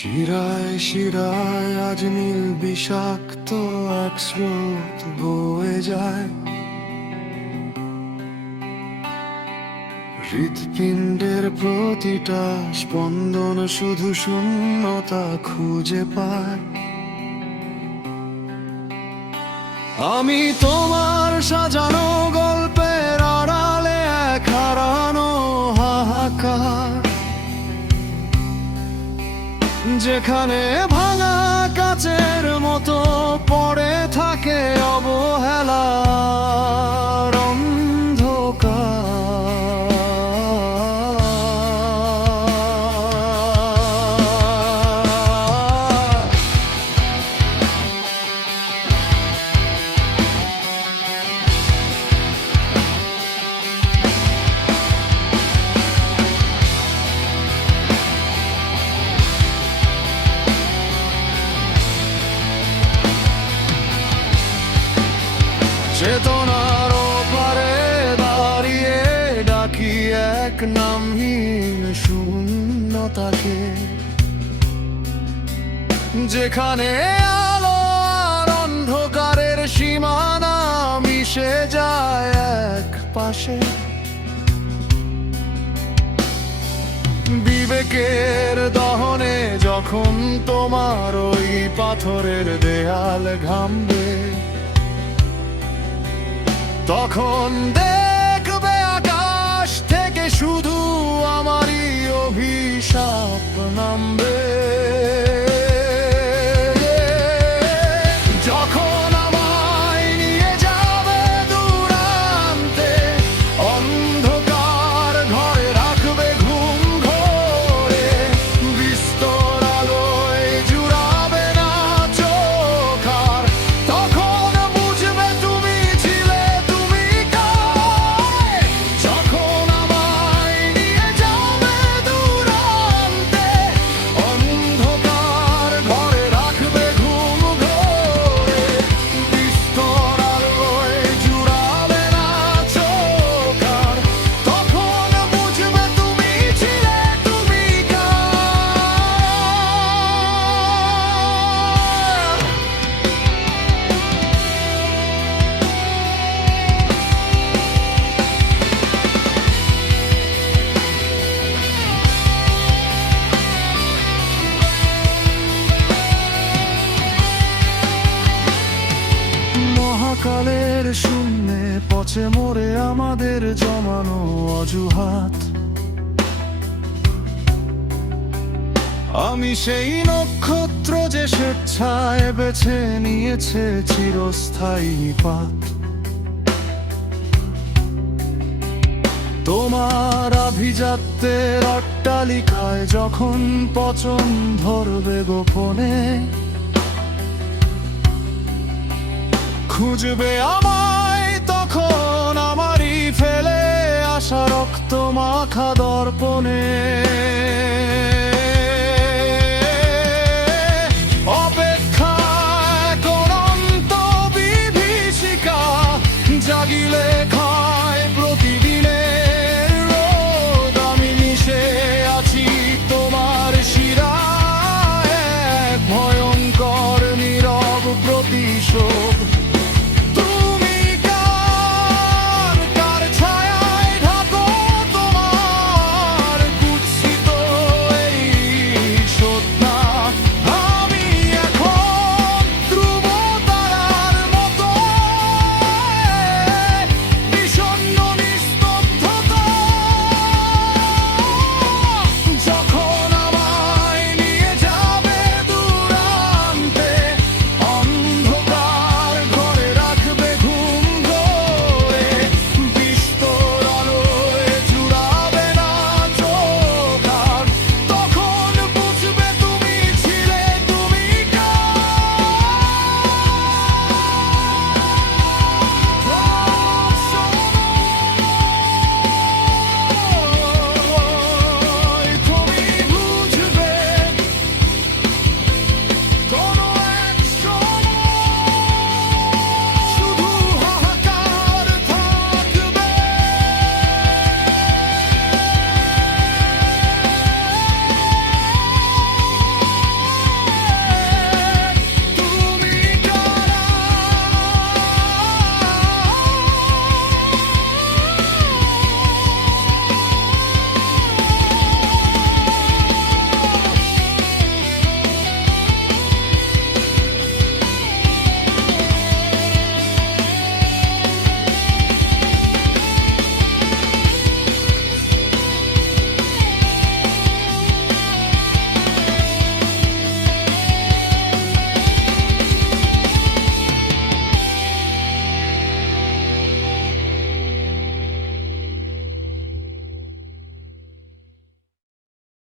শিরায় শিরায় আজ নীল বিষাক্ত এক স্রোত বয়ে যায়। হৃৎপিণ্ডের প্রতিটা স্পন্দন শুধু শূন্যতা খুঁজে পায়। আমি তোমার সাজানো গল্পের আড়ালে এক হারানো হাহাকার, যেখানে ভাঙা কাচের মতো পড়ে থাকে অবহেলার অন্ধকার। চেতনার ওপারে দাঁড়িয়ে ডাকি এক নামহীন শূন্যতাকে, যেখানে আলো আর অন্ধকারের সীমানা মিশে যায় এক পাশে। বিবেকের দহনে যখন তোমার ওই পাথরের দেয়াল ঘামবে, তখন দেখবে আকাশ থেকে শুধু আমারই অভিশাপ নামবে। যখন আমায় নিয়ে যাবে দূরান্তে, অন্ধকার ঘরে রাখবে ঘুম ঘোরে, বিস্তর আলোয় জুড়াবে না চোখ আর, তখন বুঝবে তুমি ছিলে তুমি কার। যখন আমায় নিয়ে যাবে দূরান্তে, অন্ধকার ঘরে রাখবে ঘুম ঘোরে, বিস্তর আলোয় জুড়াবে না চোখ আর, তখন বুঝবে তুমি ছিলে তুমি কার। মহাকালের শূন্যে পচে মরে আমাদের জমানো অজুহাত। আমি সেই নক্ষত্র যে স্বেচ্ছায় বেছে নিয়েছে চিরস্থায়ী পাত। তোমার আভিজাত্যের অট্টালিকায় যখন পচন ধরবে গোপনে, খুঁজবে আমায় তখন আমারই ফেলে আসা রক্ত মাখা দর্পণে।